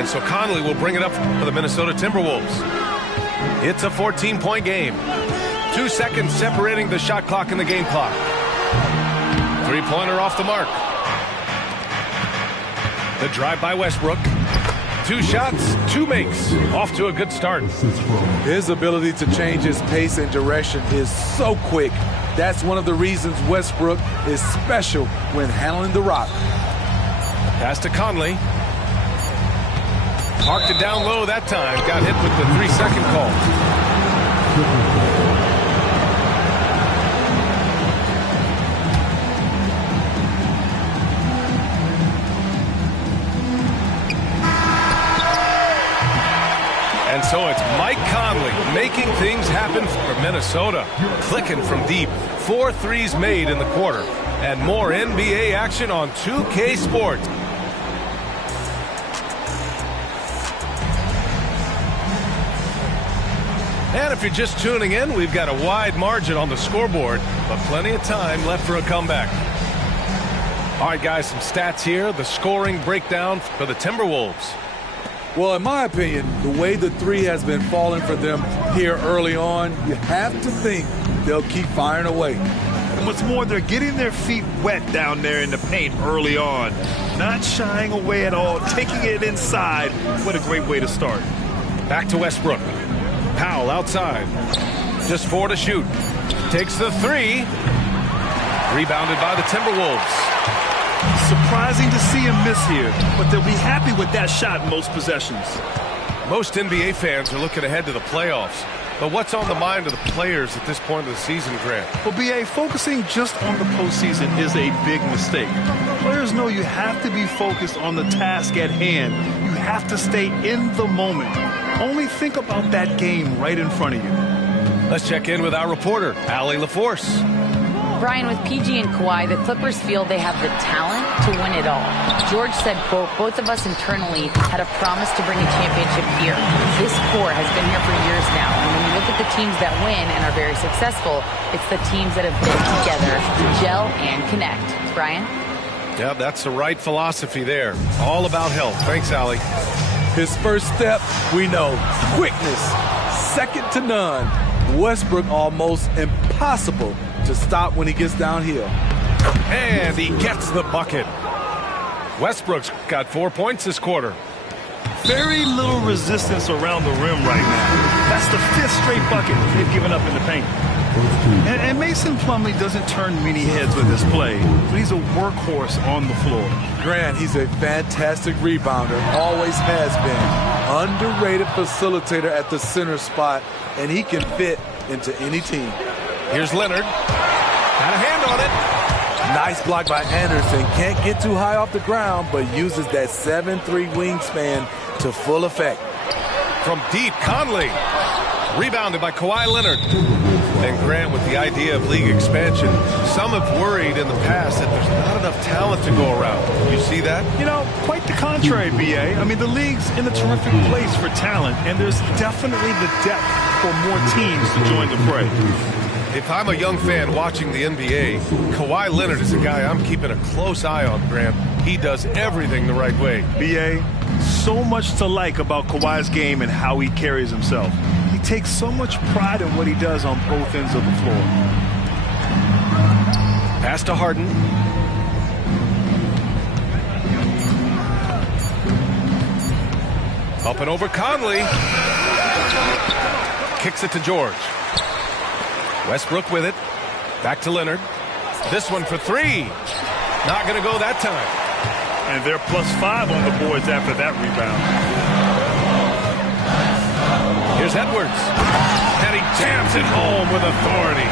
And so Conley will bring it up for the Minnesota Timberwolves. It's a 14-point game. 2 seconds separating the shot clock and the game clock. Three-pointer off the mark. The drive by Westbrook. 2 shots, 2 makes. Off to a good start. His ability to change his pace and direction is so quick. That's one of the reasons Westbrook is special when handling the rock. Pass to Conley. Parked it down low that time. Got hit with the 3-second call. And so it's Mike Conley making things happen for Minnesota. Clicking from deep. 4 threes made in the quarter. And more NBA action on 2K Sports. And if you're just tuning in, we've got a wide margin on the scoreboard, but plenty of time left for a comeback. All right, guys, some stats here. The scoring breakdown for the Timberwolves. Well, in my opinion, the way the three has been falling for them here early on, you have to think they'll keep firing away. And what's more, they're getting their feet wet down there in the paint early on. Not shying away at all, taking it inside. What a great way to start. Back to Westbrook. Powell outside. Just 4 to shoot. Takes the 3. Rebounded by the Timberwolves. Surprising to see him miss here, but they'll be happy with that shot in most possessions. Most NBA fans are looking ahead to the playoffs. But what's on the mind of the players at this point of the season, Grant? Well, BA, focusing just on the postseason is a big mistake. Players know you have to be focused on the task at hand. You have to stay in the moment. Only think about that game right in front of you. Let's check in with our reporter, Allie LaForce. Brian, with PG and Kawhi, the Clippers feel they have the talent to win it all. George said, quote, both of us internally had a promise to bring a championship here. This core has been here for years now, and when you look at the teams that win and are very successful, it's the teams that have been together, gel and connect. Brian? Yeah, that's the right philosophy there. All about health. Thanks, Allie. His first step, we know, quickness, second to none. Westbrook almost impossible to stop when he gets downhill. And he gets the bucket. Westbrook's got 4 points this quarter. Very little resistance around the rim right now. That's the 5th straight bucket they've given up in the paint. And Mason Plumlee doesn't turn many heads with his play, but he's a workhorse on the floor. Grant, he's a fantastic rebounder, always has been. Underrated facilitator at the center spot, and he can fit into any team. Here's Leonard. Got a hand on it. Nice block by Anderson. Can't get too high off the ground, but uses that 7'3" wingspan to full effect. From deep, Conley. Rebounded by Kawhi Leonard. And Grant, with the idea of league expansion, some have worried in the past that there's not enough talent to go around. You see that? You know, quite the contrary, BA. I mean, the league's in a terrific place for talent, and there's definitely the depth for more teams to join the fray. If I'm a young fan watching the NBA, Kawhi Leonard is a guy I'm keeping a close eye on, Grant. He does everything the right way. BA, so much to like about Kawhi's game and how he carries himself. He takes so much pride in what he does on both ends of the floor. Pass to Harden. Up and over Conley. Kicks it to George. Westbrook with it. Back to Leonard. This one for 3. Not going to go that time. And they're +5 on the boards after that rebound. Here's Edwards. And he jams it home with authority.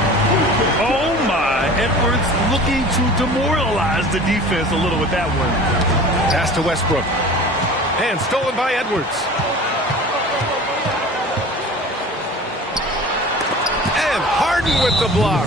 Oh, my. Edwards looking to demoralize the defense a little with that one. Pass to Westbrook. And stolen by Edwards. And Harden with the block.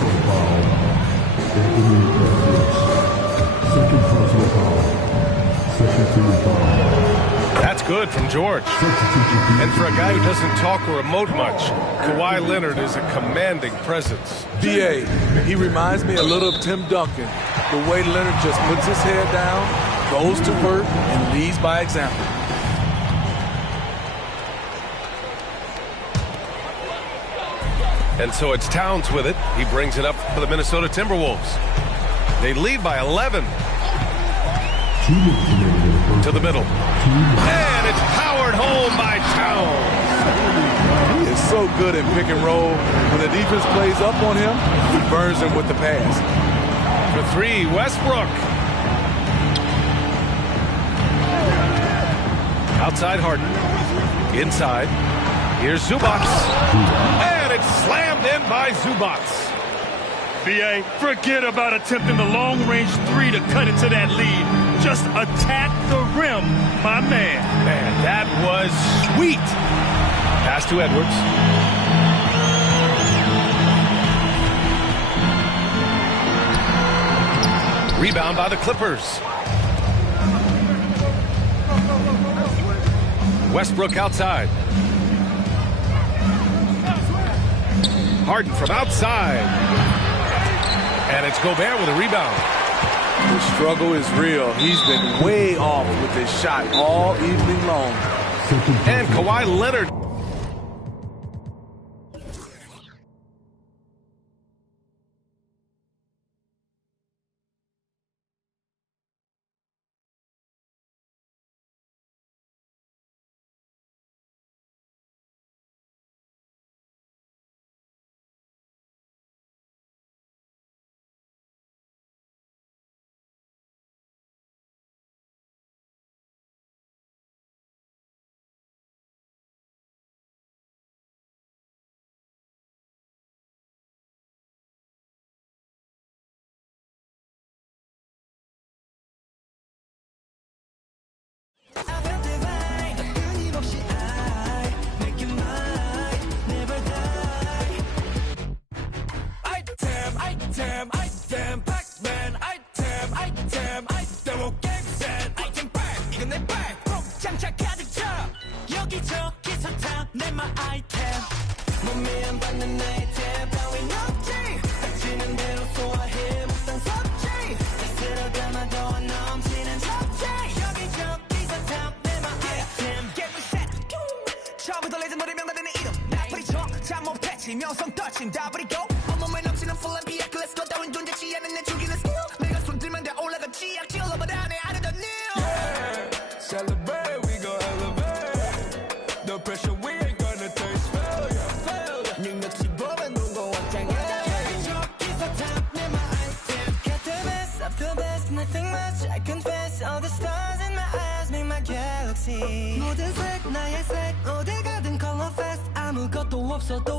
That's good from George. And for a guy who doesn't talk or emote much, Kawhi Leonard is a commanding presence. B.A., he reminds me a little of Tim Duncan. The way Leonard just puts his head down, goes to work, and leads by example. And so it's Towns with it. He brings it up for the Minnesota Timberwolves. They lead by 11. To the middle. And it's powered home by Towns. He is so good in pick and roll. When the defense plays up on him, he burns them with the pass. For three, Westbrook. Outside Harden. Inside. Here's Zubac. And it's slammed in by Zubac. B.A., forget about attempting the long-range three to cut into that lead. Just attack the rim, my man. Man, that was sweet. Pass to Edwards. Rebound by the Clippers. Westbrook outside. Harden from outside. And it's Gobert with a rebound. The struggle is real. He's been way off with his shot all evening long. And Kawhi Leonard.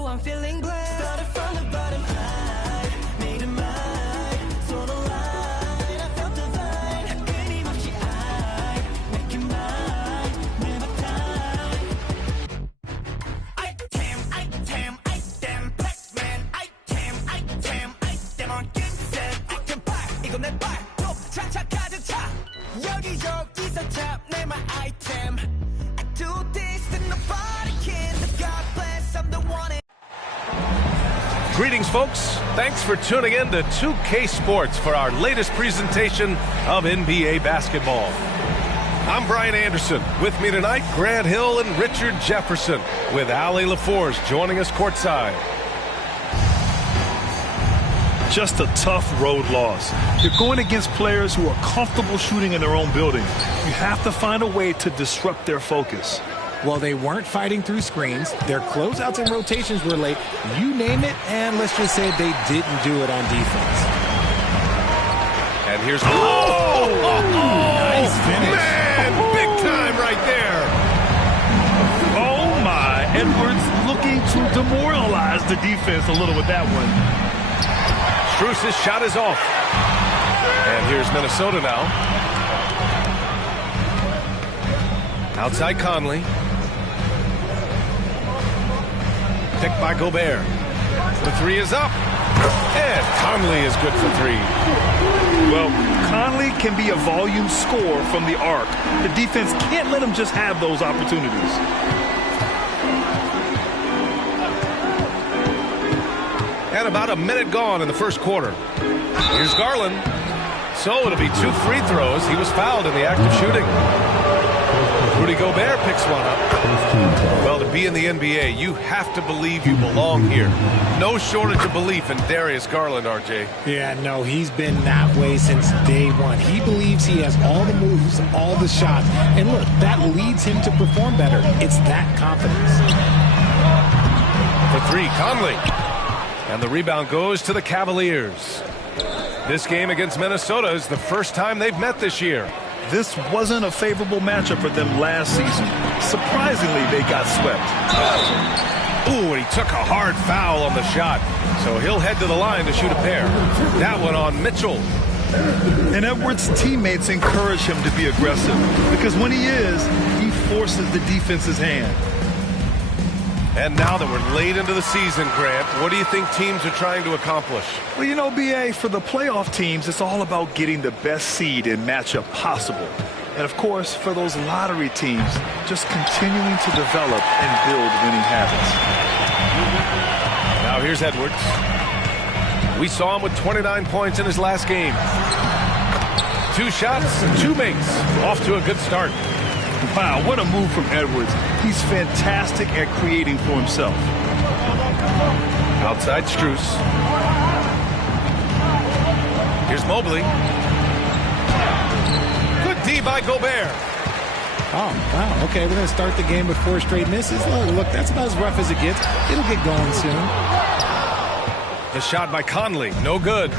I'm feeling blessed. Started from the bottom, I made it mine. So the line, I felt divine. 끊임없이 I make it mine. Never die. I damn, black man. I damn, on get set. I can buy, 이거 내 발. 또 차차 가득 차. 여기저기서 tab, 내 my item. I do this and nobody can. God bless, I'm the one. Greetings, folks. Thanks for tuning in to 2K Sports for our latest presentation of NBA basketball. I'm Brian Anderson. With me tonight, Grant Hill and Richard Jefferson, with Allie LaForce joining us courtside. Just a tough road loss. You're going against players who are comfortable shooting in their own building. You have to find a way to disrupt their focus. Well, they weren't fighting through screens. Their closeouts and rotations were late. You name it, and let's just say they didn't do it on defense. And here's... Nice finish. Man, big time right there. Oh, my. Edwards looking to demoralize the defense a little with that one. Strus's shot is off. And here's Minnesota now. Outside Conley. Picked by Gobert. The three is up. And Conley is good for three. Well, Conley can be a volume scorer from the arc. The defense can't let him just have those opportunities. And about a minute gone in the first quarter. Here's Garland. So it'll be 2 free throws. He was fouled in the act of shooting. Rudy Gobert picks one up. Well, to be in the NBA, you have to believe you belong here. No shortage of belief in Darius Garland, RJ. Yeah, no, he's been that way since day one. He believes he has all the moves, all the shots. And look, that leads him to perform better. It's that confidence. For three, Conley. And the rebound goes to the Cavaliers. This game against Minnesota is the first time they've met this year. This wasn't a favorable matchup for them last season. Surprisingly, they got swept. Ooh, and he took a hard foul on the shot. So he'll head to the line to shoot a pair. That one on Mitchell. And Edwards' teammates encourage him to be aggressive because when he is, he forces the defense's hand. And now that we're late into the season, Grant, what do you think teams are trying to accomplish? Well, you know, B.A., for the playoff teams, it's all about getting the best seed and matchup possible. And, of course, for those lottery teams, just continuing to develop and build winning habits. Now here's Edwards. We saw him with 29 points in his last game. 2 shots, 2 makes. Off to a good start. Wow, what a move from Edwards. He's fantastic at creating for himself. Outside Strus. Here's Mobley. Good D by Gobert. Oh, wow. Okay, we're going to start the game with 4 straight misses. Look, that's about as rough as it gets. It'll get going soon. The shot by Conley, no good.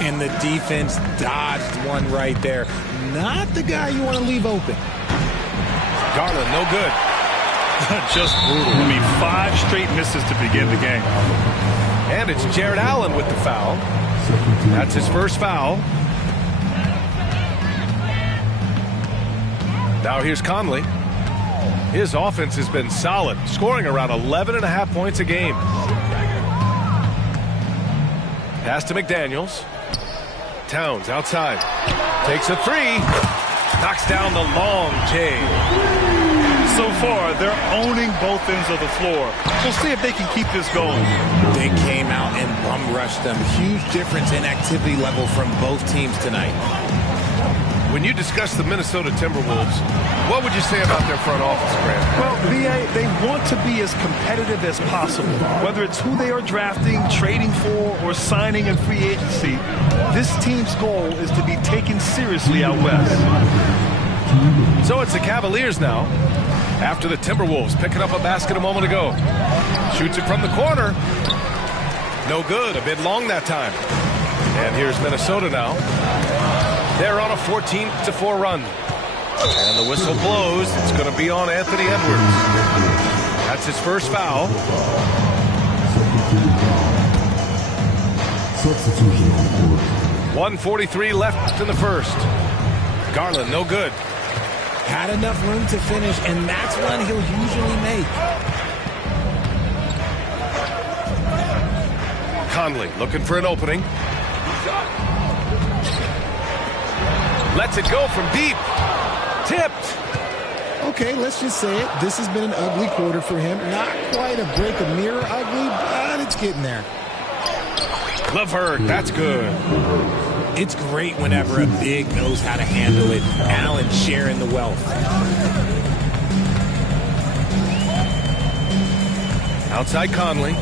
And the defense dodged one right there. Not the guy you want to leave open. Garland, no good. Just brutal. I mean, 5 straight misses to begin the game. And it's Jared Allen with the foul. That's his first foul. Now here's Conley. His offense has been solid, scoring around 11.5 points a game. Pass to McDaniels. Towns outside. Takes a 3. Knocks down the long J. So far, they're owning both ends of the floor. We'll see if they can keep this going. They came out and bum rushed them. Huge difference in activity level from both teams tonight. When you discuss the Minnesota Timberwolves, what would you say about their front office, Grant? Well, B.A., they want to be as competitive as possible. Whether it's who they are drafting, trading for, or signing in free agency, this team's goal is to be taken seriously out west. So it's the Cavaliers now. After the Timberwolves picking up a basket a moment ago. Shoots it from the corner. No good. A bit long that time. And here's Minnesota now. They're on a 14-4 run. And the whistle blows. It's going to be on Anthony Edwards. That's his first foul. Substitution on the court. 1:43 left in the first. Garland, no good. Had enough room to finish, and that's one he'll usually make. Conley looking for an opening. Lets it go from deep. Tipped. Okay, let's just say it. This has been an ugly quarter for him. Not quite a break a mirror ugly, but it's getting there. LeVert, that's good. It's great whenever a big knows how to handle it. Allen sharing the wealth. Outside Conley.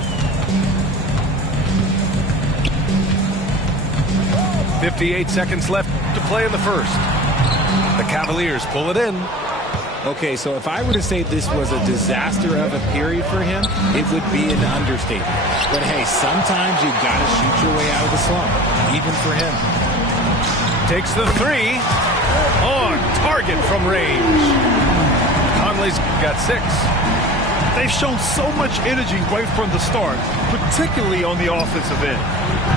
58 seconds left to play in the first. The Cavaliers pull it in. Okay, so if I were to say this was a disaster of a period for him, it would be an understatement. But hey, sometimes you got to shoot your way out of the slump, even for him. Takes the 3. On target from range. Conley's got 6. They've shown so much energy right from the start, particularly on the offensive end.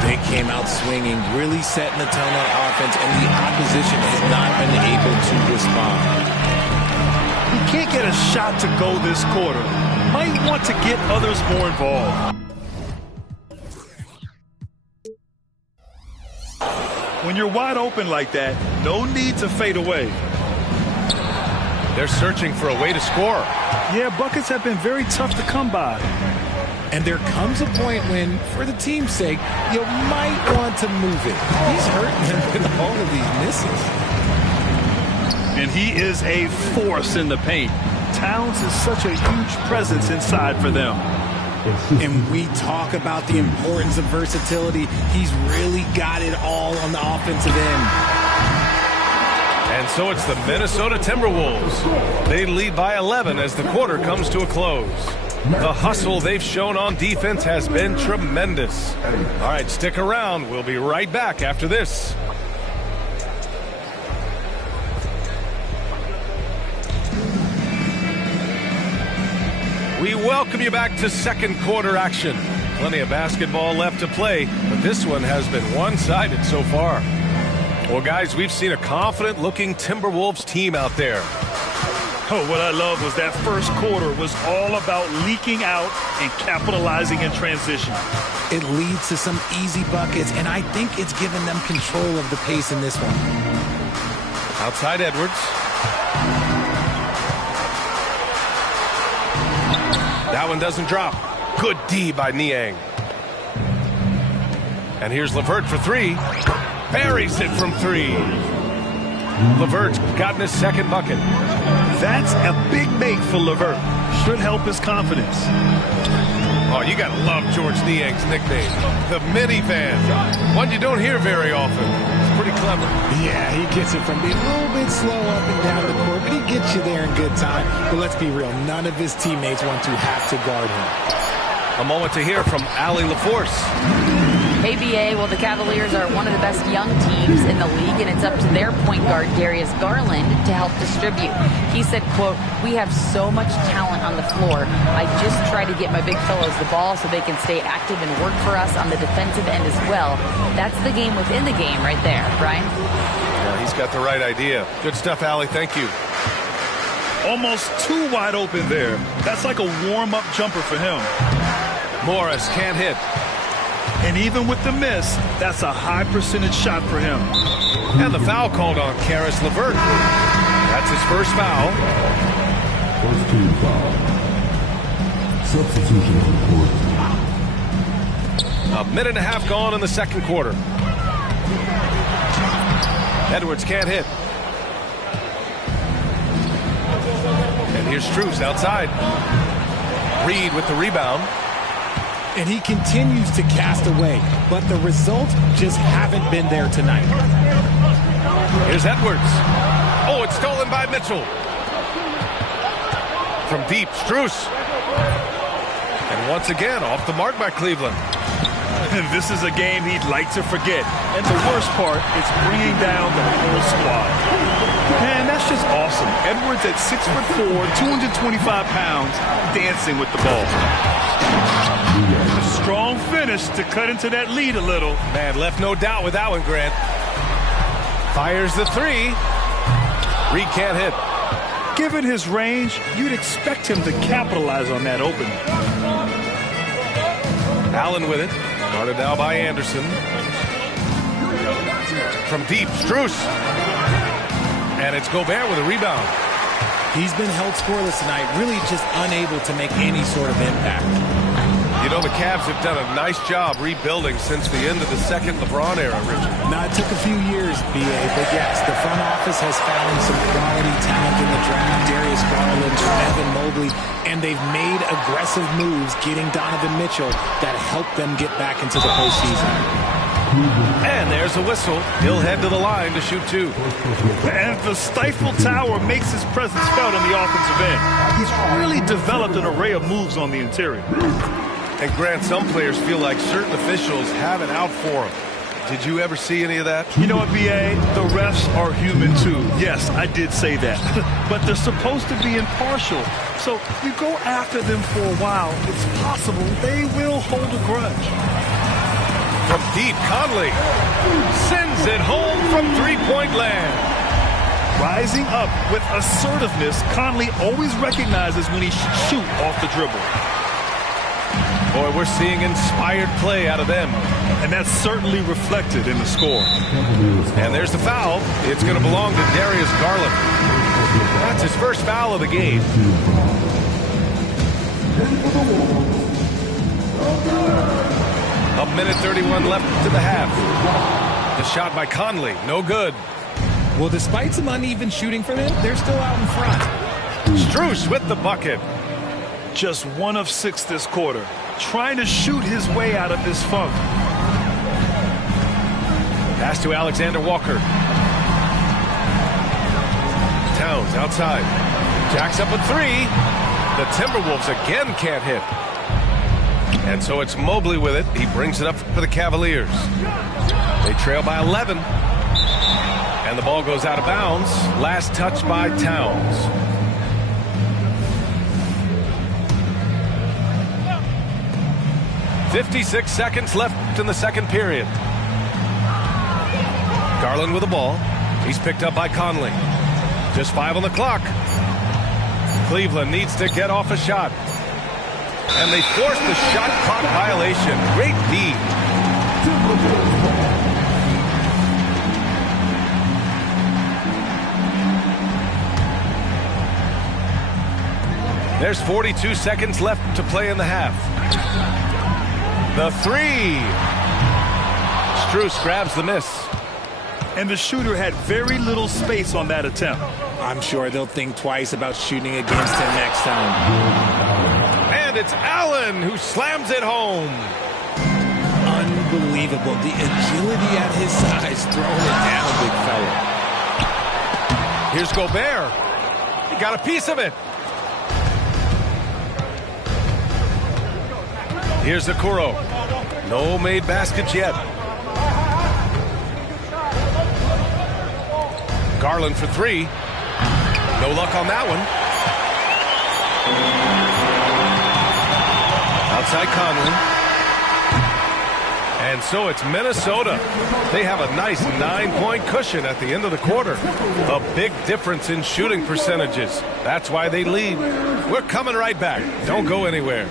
They came out swinging, really setting the tone on offense, and the opposition has not been able to respond. He can't get a shot to go this quarter. Might want to get others more involved. When you're wide open like that, no need to fade away. They're searching for a way to score. Yeah, buckets have been very tough to come by. And there comes a point when, for the team's sake, you might want to move it. He's hurting him with all of these misses. And he is a force in the paint. Towns is such a huge presence inside for them. And we talk about the importance of versatility. He's really got it all on the offensive end. And so it's the Minnesota Timberwolves. They lead by 11 as the quarter comes to a close. The hustle they've shown on defense has been tremendous. All right, stick around. We'll be right back after this. We welcome you back to second quarter action. Plenty of basketball left to play, but this one has been one-sided so far. Well, guys, we've seen a confident-looking Timberwolves team out there. Oh, what I love was that first quarter was all about leaking out and capitalizing in transition. It leads to some easy buckets, and I think it's given them control of the pace in this one. Outside Edwards. That one doesn't drop. Good D by Niang. And here's LeVert for three. Buries it from three. LeVert's gotten his second bucket. That's a big make for LeVert. Should help his confidence. Oh, you gotta love George Niang's nickname, the minivan. One you don't hear very often. It's pretty clever. Yeah, he gets it from being a little bit slow up and down the court, but he gets you there in good time. But let's be real, none of his teammates want to have to guard him. A moment to hear from Allie LaForce. ABA, well, the Cavaliers are one of the best young teams in the league, and it's up to their point guard, Darius Garland, to help distribute. He said, quote, "We have so much talent on the floor. I just try to get my big fellows the ball so they can stay active and work for us on the defensive end as well." That's the game within the game right there, Brian. Yeah, he's got the right idea. Good stuff, Allie. Thank you. Almost too wide open there. That's like a warm-up jumper for him. Morris can't hit. And even with the miss, that's a high percentage shot for him. And the foul called on Karis LeVert. That's his first foul. First team foul. Substitution on the court. A minute and a half gone in the second quarter. Edwards can't hit. And here's Strus outside. Reed with the rebound. And he continues to cast away, but the results just haven't been there tonight. Here's Edwards. Oh, it's stolen by Mitchell. From deep, Strus. And once again, off the mark by Cleveland. This is a game he'd like to forget. And the worst part, it's bringing down the whole squad. Man, that's just awesome. Edwards at 6'4", 225 pounds, dancing with the ball. A strong finish to cut into that lead a little. Man, left no doubt with that one, Grant. Fires the three. Reed can't hit. Given his range, you'd expect him to capitalize on that opening. Allen with it. Guarded now by Anderson. From deep, Strus. And it's Gobert with a rebound. He's been held scoreless tonight, really just unable to make any sort of impact. You know, the Cavs have done a nice job rebuilding since the end of the second LeBron era, Richard. Now, it took a few years, B.A., but yes, the front office has found some quality talent in the draft. Darius Garland, Evan Mobley, and they've made aggressive moves getting Donovan Mitchell that help them get back into the postseason. And there's a whistle. He'll head to the line to shoot two. And the stifled tower makes his presence felt on the offensive end. He's really developed an array of moves on the interior. And Grant, some players feel like certain officials have it out for them. Did you ever see any of that? You know what, B.A.? The refs are human too. Yes, I did say that. But they're supposed to be impartial. So you go after them for a while, it's possible they will hold a grudge. From deep, Conley sends it home from three-point land. Rising up with assertiveness, Conley always recognizes when he should shoot off the dribble. Boy, we're seeing inspired play out of them. And that's certainly reflected in the score. And there's the foul. It's going to belong to Darius Garland. That's his first foul of the game. A minute 31 left to the half. The shot by Conley, no good. Well, despite some uneven shooting from him, they're still out in front. Strus with the bucket. Just 1 of 6 this quarter. Trying to shoot his way out of this funk. Pass to Alexander Walker. Towns outside. Jacks up a 3. The Timberwolves again can't hit. And so it's Mobley with it. He brings it up for the Cavaliers. They trail by 11. And the ball goes out of bounds. Last touch by Towns. .56 seconds left in the second period. Garland with the ball. He's picked up by Conley. Just 5 on the clock. Cleveland needs to get off a shot. And they force the shot clock violation. Great D. There's 42 seconds left to play in the half. The 3. Strus grabs the miss. And the shooter had very little space on that attempt. I'm sure they'll think twice about shooting against him next time. And it's Allen who slams it home. Unbelievable. The agility at his size, throwing it down, big fella. Here's Gobert. He got a piece of it. Here's Okoro. No made baskets yet. Garland for 3. No luck on that one. Outside Conley. And so it's Minnesota. They have a nice 9-point cushion at the end of the quarter. A big difference in shooting percentages. That's why they lead. We're coming right back. Don't go anywhere.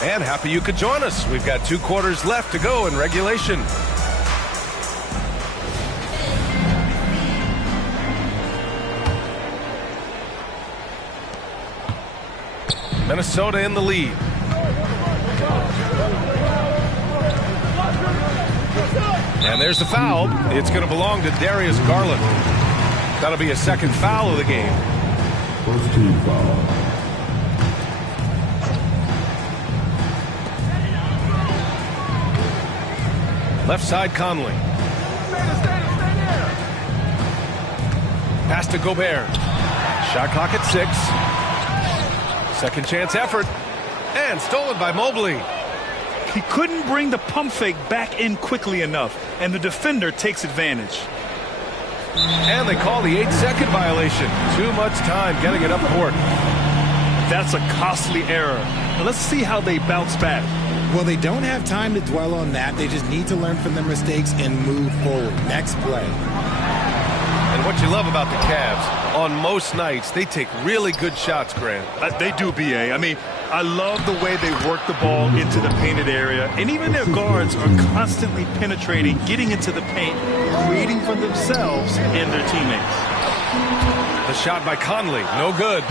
And happy you could join us. We've got 2 quarters left to go in regulation. Minnesota in the lead. And there's the foul. It's going to belong to Darius Garland. That'll be a second foul of the game. First team foul. Left side, Conley. Pass to Gobert. Shot clock at 6. Second chance effort. And stolen by Mobley. He couldn't bring the pump fake back in quickly enough, and the defender takes advantage. And they call the 8-second violation. Too much time getting it up court. That's a costly error. Now let's see how they bounce back. Well, they don't have time to dwell on that. They just need to learn from their mistakes and move forward. Next play. And what you love about the Cavs, on most nights, they take really good shots, Grant. They do, B.A. I mean, I love the way they work the ball into the painted area. And even their guards are constantly penetrating, getting into the paint, creating for themselves and their teammates. The shot by Conley, no good.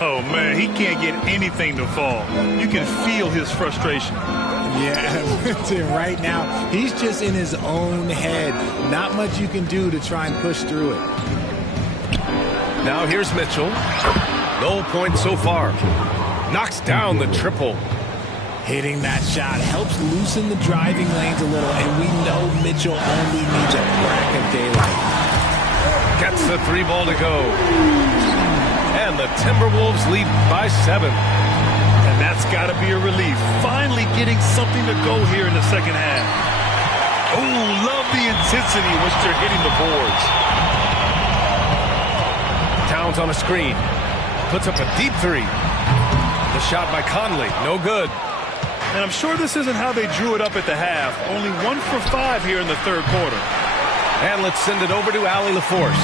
Oh, man, he can't get anything to fall. You can feel his frustration. Yeah, right now, he's just in his own head. Not much you can do to try and push through it. Now here's Mitchell. No points so far. Knocks down the triple. Hitting that shot helps loosen the driving lanes a little, and we know Mitchell only needs a crack of daylight. Gets the 3 ball to go. And the Timberwolves lead by 7. And that's got to be a relief. Finally getting something to go here in the second half. Oh, love the intensity in which they're hitting the boards. Towns on a screen. Puts up a deep 3. The shot by Conley, no good. And I'm sure this isn't how they drew it up at the half. Only 1 for 5 here in the third quarter. And let's send it over to Allie LaForce.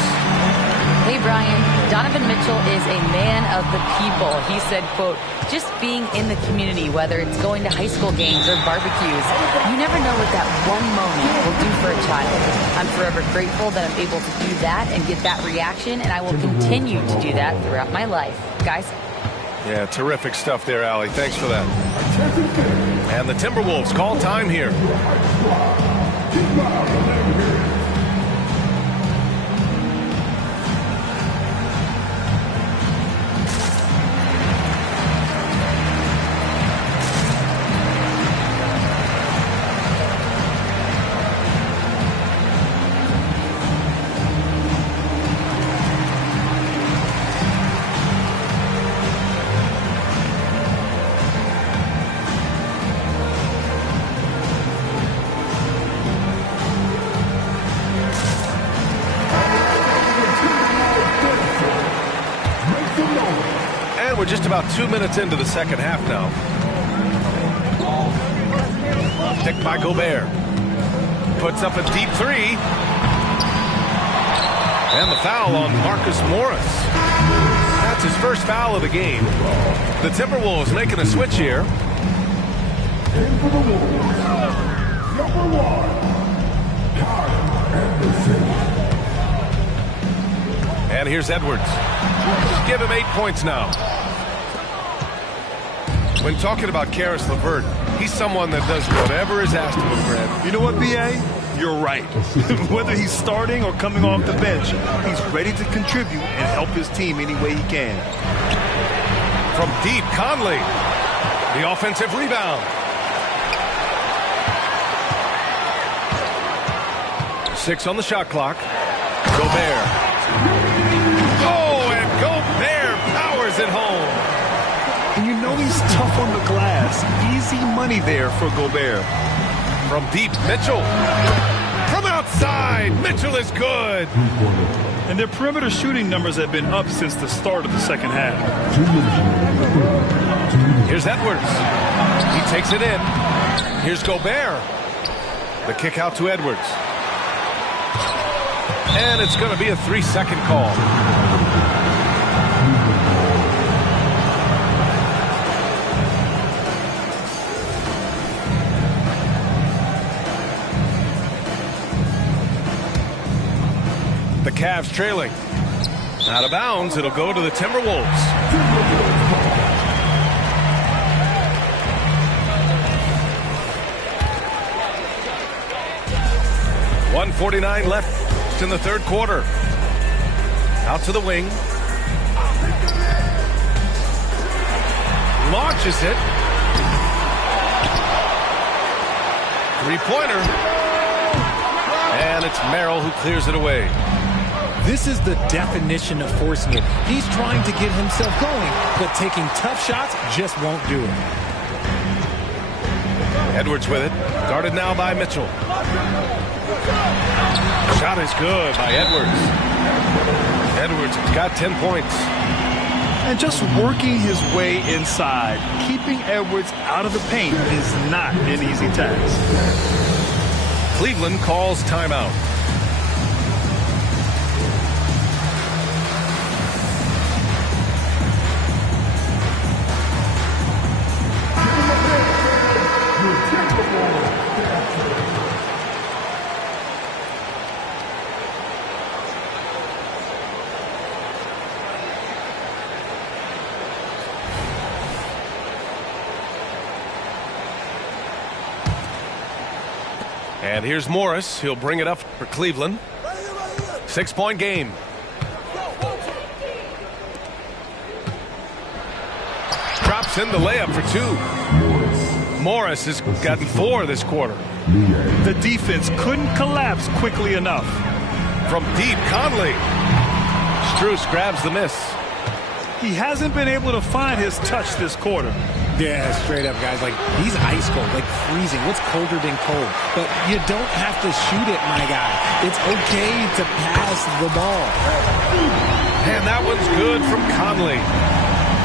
Hey, Brian, Donovan Mitchell is a man of the people. He said, quote, just being in the community, whether it's going to high school games or barbecues, you never know what that one moment will do for a child. I'm forever grateful that I'm able to do that and get that reaction, and I will continue to do that throughout my life. Guys? Yeah, terrific stuff there, Allie. Thanks for that. And the Timberwolves call time here. We're just about 2 minutes into the second half now. Picked by Gobert. Puts up a deep three. And the foul on Marcus Morris. That's his first foul of the game. The Timberwolves making a switch here. And here's Edwards. Give him 8 points now. When talking about Karis LeVert, he's someone that does whatever is asked of him, Grant. You know what, B.A.? You're right. Whether he's starting or coming off the bench, he's ready to contribute and help his team any way he can. From deep, Conley. The offensive rebound. 6 on the shot clock. Gobert. Oh, and Gobert powers it home. And you know he's tough on the glass. Easy money there for Gobert. From deep, Mitchell. From outside, Mitchell is good. And their perimeter shooting numbers have been up since the start of the second half. Here's Edwards. He takes it in. Here's Gobert. The kick out to Edwards. And it's going to be a 3-second call. The Cavs trailing. Out of bounds, it'll go to the Timberwolves. .149 left in the third quarter. Out to the wing. Launches it. Three-pointer. And it's Merrill who clears it away. This is the definition of forcing it. He's trying to get himself going, but taking tough shots just won't do it. Edwards with it. Guarded now by Mitchell. Shot is good by Edwards. Edwards got 10 points. And just working his way inside, keeping Edwards out of the paint is not an easy task. Cleveland calls timeout. And here's Morris. He'll bring it up for Cleveland. 6-point game. Drops in the layup for 2. Morris has gotten 4 this quarter. The defense couldn't collapse quickly enough. From deep, Conley. Strus grabs the miss. He hasn't been able to find his touch this quarter. Yeah, straight up, guys. Like, he's ice cold, like freezing. What's colder than cold? But you don't have to shoot it, my guy. It's okay to pass the ball. And that one's good from Conley.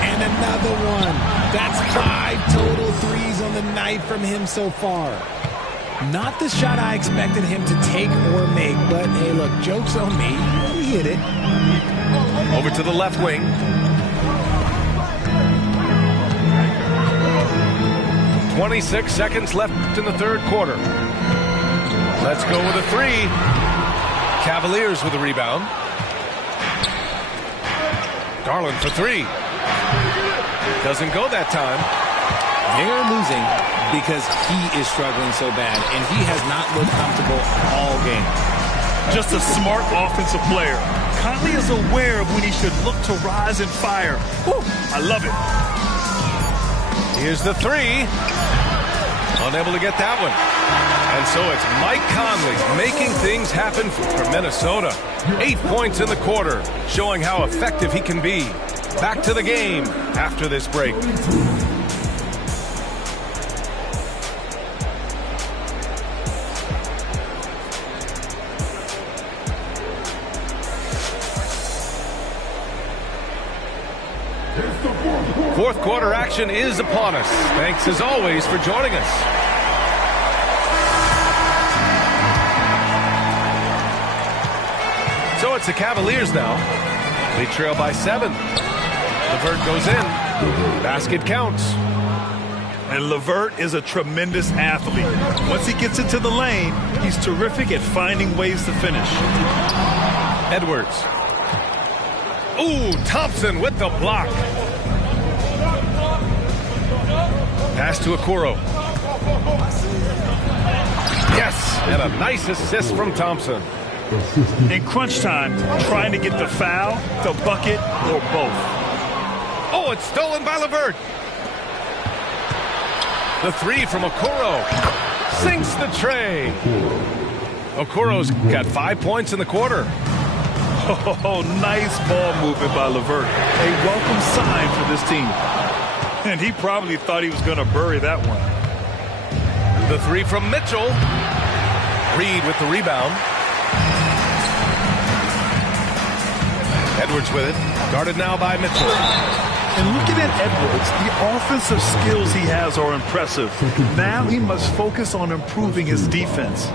And another one. That's 5 total threes on the night from him so far. Not the shot I expected him to take or make, but hey, look, joke's on me. He hit it. Over to the left wing. .26 seconds left in the third quarter. Let's go with a 3. Cavaliers with a rebound. Garland for 3. Doesn't go that time. They're losing because he is struggling so bad, and he has not looked comfortable all game. Just a smart offensive player. Conley is aware of when he should look to rise and fire. Woo, I love it. Here's the three. Unable to get that one. And so it's Mike Conley making things happen for Minnesota. 8 points in the quarter, showing how effective he can be. Back to the game after this break. Fourth quarter action is upon us. Thanks as always for joining us. So it's the Cavaliers now. They trail by 7. LeVert goes in. Basket counts. And LeVert is a tremendous athlete. Once he gets into the lane, he's terrific at finding ways to finish. Edwards. Ooh, Thompson with the block. Pass to Okoro. Yes, and a nice assist from Thompson. In crunch time, trying to get the foul, the bucket, or both. Oh, it's stolen by LeVert. The three from Okoro. Sinks the tray. Okoro's got 5 points in the quarter. Oh, nice ball movement by LeVert. A welcome sign for this team. And he probably thought he was going to bury that one. The three from Mitchell. Reed with the rebound. Edwards with it. Guarded now by Mitchell. And looking at Edwards, the offensive skills he has are impressive. Now he must focus on improving his defense.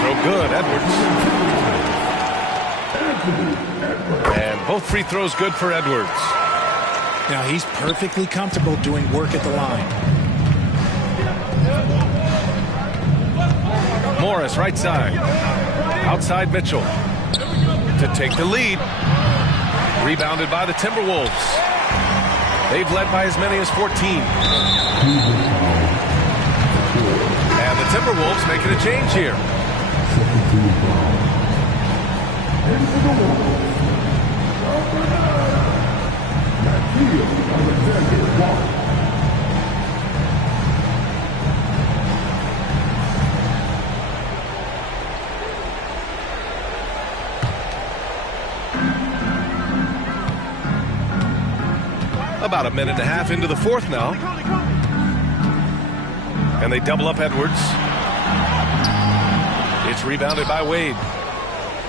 Throw good, Edwards. And both free throws good for Edwards. Now he's perfectly comfortable doing work at the line. Morris, right side. Outside Mitchell. To take the lead. Rebounded by the Timberwolves. They've led by as many as 14. And the Timberwolves making a change here. About a minute and a half into the fourth now. And they double up Edwards. It's rebounded by Wade.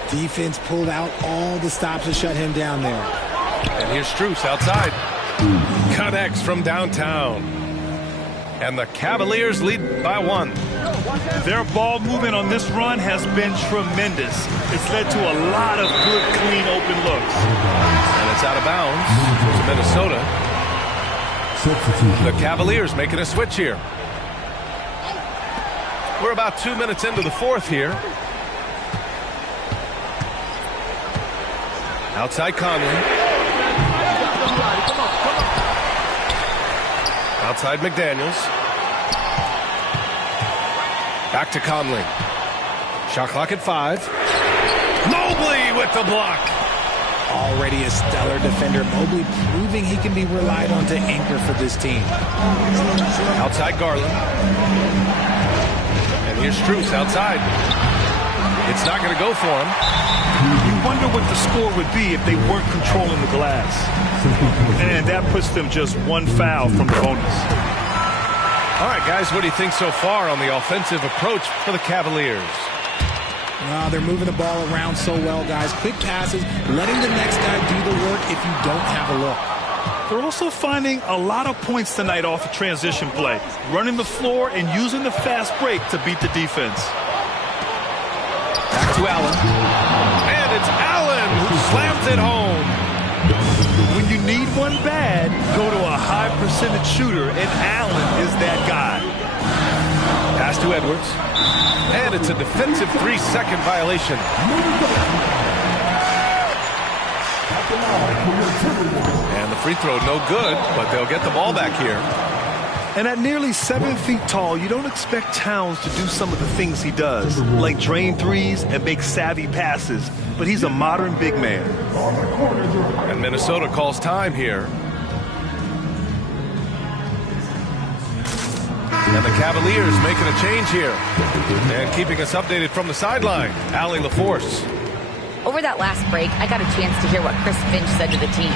Defense pulled out all the stops to shut him down there. And here's Strus outside. Connects from downtown. And the Cavaliers lead by 1. Their ball movement on this run has been tremendous. It's led to a lot of good, clean, open looks. And it's out of bounds to Minnesota. The Cavaliers making a switch here. We're about 2 minutes into the fourth here. Outside Conley. Outside McDaniels. Back to Conley. Shot clock at 5. Mobley with the block. Already a stellar defender, Mobley proving he can be relied on to anchor for this team. Outside Garland. And here's Strus outside. It's not going to go for him. You wonder what the score would be if they weren't controlling the glass. And that puts them just one foul from the bonus. All right, guys, what do you think so far on the offensive approach for the Cavaliers? They're moving the ball around so well, guys. Quick passes, letting the next guy do the work if you don't have a look. They're also finding a lot of points tonight off of transition play, running the floor and using the fast break to beat the defense. Back to Allen. And it's Allen who slams it home. When you need one bad, go to a high percentage shooter, and Allen is that guy. Pass to Edwards. And it's a defensive 3-second violation. And the the free throw, no good, but they'll get the ball back here. And at nearly 7 feet tall, you don't expect Towns to do some of the things he does, like drain threes and make savvy passes. But he's a modern big man. And Minnesota calls time here. And the Cavaliers making a change here. And keeping us updated from the sideline, Allie LaForce. Over that last break, I got a chance to hear what Chris Finch said to the team.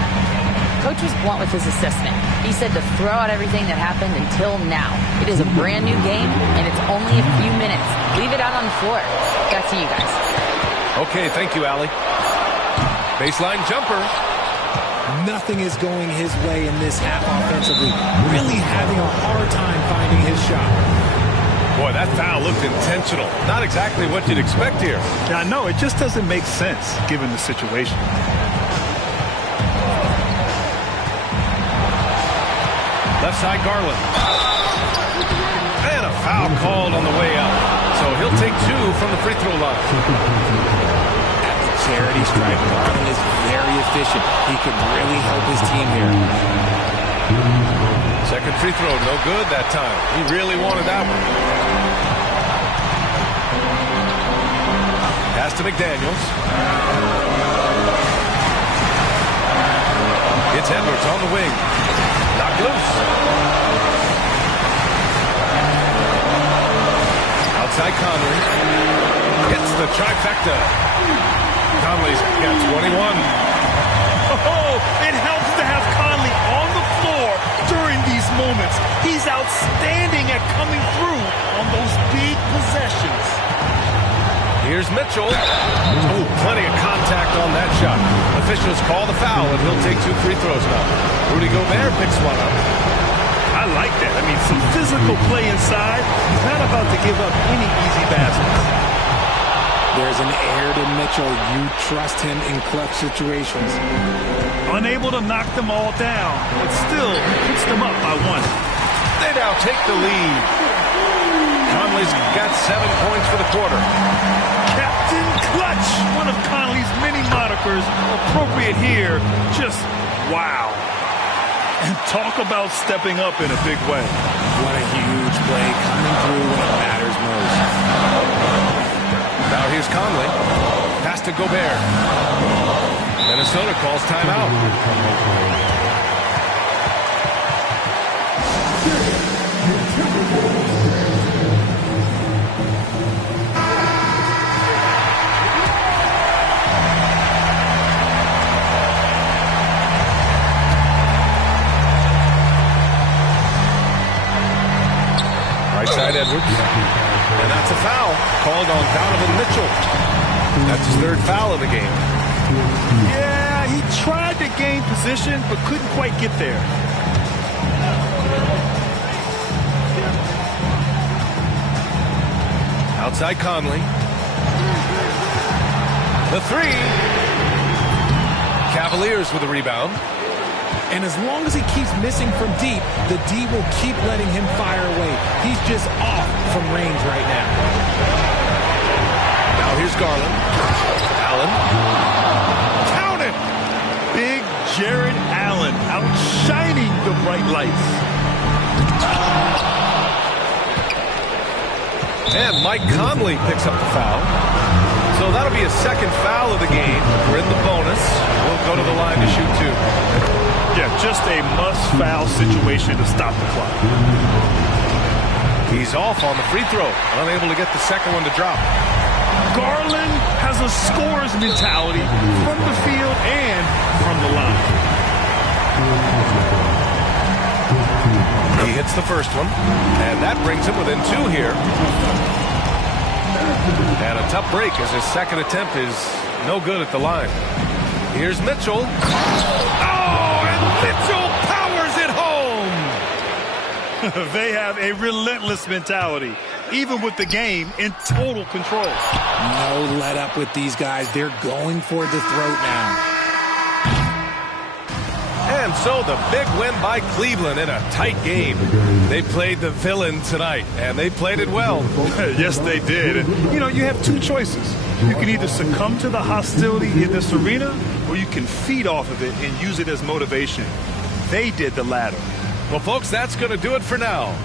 Coach was blunt with his assessment. He said to throw out everything that happened until now. It is a brand new game, and it's only a few minutes. Leave it out on the floor. Back to you guys. Okay, thank you, Allie. Baseline jumper. Nothing is going his way in this half offensively. Really having a hard time finding his shot. Boy, that foul looked intentional. Not exactly what you'd expect here. Now, no, it just doesn't make sense given the situation. Left side, Garland. And a foul called on the way out. So he'll take 2 from the free throw line. Charity stripe. Garland is very efficient. He could really help his team here. Second free throw, no good that time. He really wanted that one. Pass to McDaniels. It's Edwards on the wing. Knocked loose. Outside Conley. Hits the trifecta. Conley's got 21. Oh, it helps to have Conley on the floor during these moments. He's outstanding at coming through on those big possessions. Here's Mitchell. Oh, plenty of contact on that shot. Officials call the foul, and he'll take 2 free throws now. Rudy Gobert picks one up. I like that. I mean, some physical play inside. He's not about to give up any easy baskets. There's an air to Mitchell. You trust him in clutch situations. Unable to knock them all down, but still puts them up by 1. They now take the lead. Conley's got 7 points for the quarter. Captain Clutch, one of Conley's many monikers, appropriate here. Just wow. And talk about stepping up in a big way. What a huge play coming through when it matters most. Now here's Conley. Pass to Gobert. Minnesota calls timeout. Right side, Edwards. And that's a foul called on Donovan Mitchell. That's his 3rd foul of the game. Yeah, he tried to gain position, but couldn't quite get there. Outside Conley. The 3. Cavaliers with a rebound. And as long as he keeps missing from deep, the D will keep letting him fire away. He's just off from range right now. Now here's Garland. Allen. Count it! Big Jared Allen outshining the bright lights. And Mike Conley picks up the foul. So that'll be a 2nd foul of the game. We're in the bonus. We'll go to the line to shoot 2. Yeah, just a must-foul situation to stop the clock. He's off on the free throw. Unable to get the 2nd one to drop. Garland has a scorer's mentality from the field and from the line. He hits the first one, and that brings him within 2 here. And a tough break as his 2nd attempt is no good at the line. Here's Mitchell. Oh, and Mitchell powers it home. They have a relentless mentality, even with the game in total control. No let up with these guys. They're going for the throat now. And so the big win by Cleveland in a tight game. They played the villain tonight, and they played it well. Yes, they did. And, you know, you have 2 choices. You can either succumb to the hostility in this arena, or you can feed off of it and use it as motivation. They did the latter. Well, folks, that's going to do it for now.